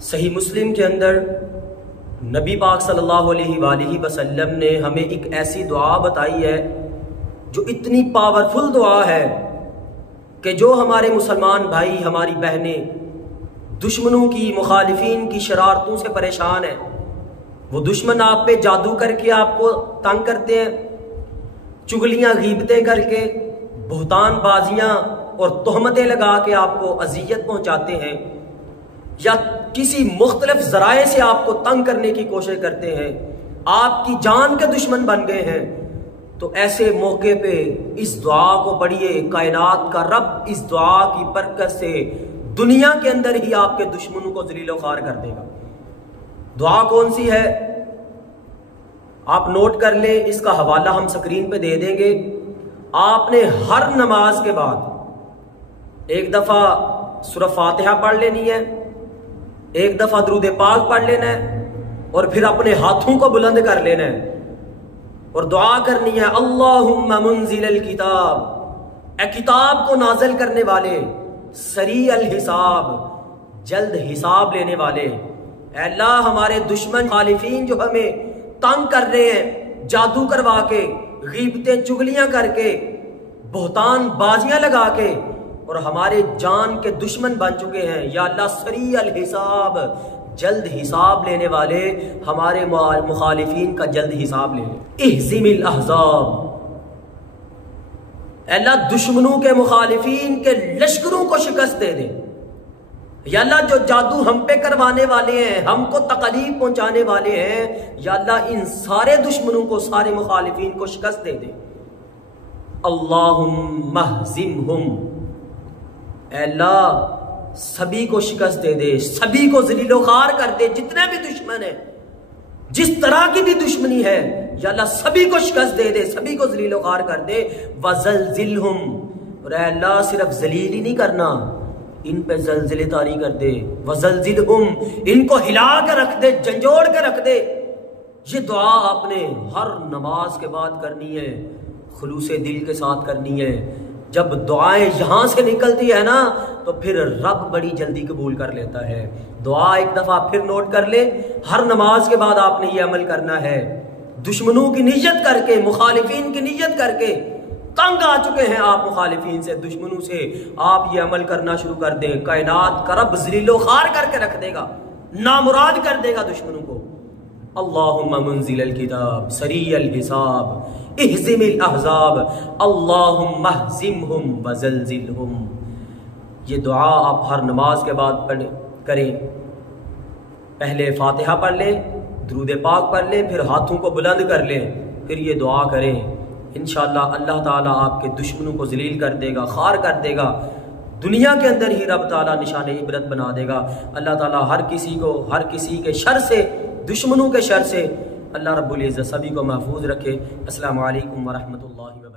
صحیح مسلم کے اندر نبی پاک صلی اللہ علیہ وآلہ وسلم نے ہمیں ایک ایسی دعا بتائی ہے جو اتنی پاورفل دعا ہے کہ جو ہمارے مسلمان بھائی ہماری بہنیں دشمنوں کی مخالفین کی شرارتوں سے پریشان ہیں، وہ دشمن آپ پہ جادو کر کے آپ کو تنگ کرتے ہیں، چغلیاں غیبتیں کر کے بہتان بازیاں اور تہمتیں لگا کے آپ کو اذیت پہنچاتے ہیں، یا کسی مختلف ذرائع سے آپ کو تنگ کرنے کی کوشش کرتے ہیں، آپ کی جان کے دشمن بن گئے ہیں، تو ایسے موقع پہ اس دعا کو پڑھیے۔ کائنات کا رب اس دعا کی برکت سے دنیا کے اندر ہی آپ کے دشمنوں کو ذلیل و خوار کر دے گا۔ دعا کون سی ہے آپ نوٹ کر لیں، اس کا حوالہ ہم سکرین پہ دے دیں گے۔ آپ نے ہر نماز کے بعد ایک دفعہ سورہ فاتحہ پڑھ لینی ہے، ایک دفعہ درود پاک پڑھ لینا ہے، اور پھر اپنے ہاتھوں کو بلند کر لینا ہے اور دعا کرنی ہے، اللہم منزل الکتاب، اے کتاب کو نازل کرنے والے، سریع الحساب، جلد حساب لینے والے، اے اللہ ہمارے دشمن مخالفین جو ہمیں تنگ کر رہے ہیں، جادو کروا کے، غیبتیں چغلیاں کر کے، بہتان بازیاں لگا کے، اور ہمارے جان کے دشمن بن چکے ہیں، یا اللہ سریع الحساب، جلد حساب لینے والے، ہمارے مخالفین کا جلد حساب لے لیں۔ اہزم الاحزاب، اے اللہ دشمنوں کے مخالفین کے لشکروں کو شکست دے دے، یا اللہ جو جادو ہم پہ کروانے والے ہیں، ہم کو تکلیف پہنچانے والے ہیں، یا اللہ ان سارے دشمنوں کو، سارے مخالفین کو شکست دے دے۔ اللہم اہزمہم، اے اللہ سبھی کو شکست دے دے، سبھی کو ذلیل و خوار کر دے، جتنے بھی دشمن ہیں، جس طرح کی بھی دشمنی ہے، یا اللہ سبھی کو شکست دے دے، سبھی کو ذلیل و خوار کر دے۔ وزلزلہم، اور اے اللہ صرف ذلیل ہی نہیں کرنا، ان پہ زلزلے طاری کر دے۔ وزلزلہم، ان کو ہلا کے رکھ دے، جھنجھوڑ کے رکھ دے۔ یہ دعا آپ نے ہر نماز کے بعد کرنی ہے، خلوص دل کے ساتھ کرنی ہے۔ جب دعائیں یہاں سے نکلتی ہے نا تو پھر رب بڑی جلدی قبول کر لیتا ہے۔ دعا ایک دفعہ پھر نوٹ کر لے، ہر نماز کے بعد آپ نے یہ عمل کرنا ہے۔ دشمنوں کی نیت کر کے، مخالفین کی نیت کر کے، تنگ آ چکے ہیں آپ مخالفین سے، دشمنوں سے، آپ یہ عمل کرنا شروع کر دیں، کائنات کا رب ذلیل و خوار کر کے رکھ دے گا، نامراد کر دے گا دشمنوں کو۔ اللہم منزل الکتاب، سریع الحساب، اہزم الاحزاب، اللہم اہزمہم وزلزلہم۔ یہ دعا آپ ہر نماز کے بعد کریں۔ پہلے فاتحہ پڑھ لیں، درود پاک پڑھ لیں، پھر ہاتھوں کو بلند کر لیں، پھر یہ دعا کریں۔ انشاءاللہ اللہ تعالیٰ آپ کے دشمنوں کو ذلیل کر دے گا، خوار کر دے گا، دنیا کے اندر ہی رب تعالیٰ نشان عبرت بنا دے گا۔ اللہ تعالیٰ ہر کسی کے شر سے، دشمنوں کے شر سے اللہ رب العزت سبھی کو محفوظ رکھے۔ السلام علیکم ورحمۃ اللہ وبرکاتہ۔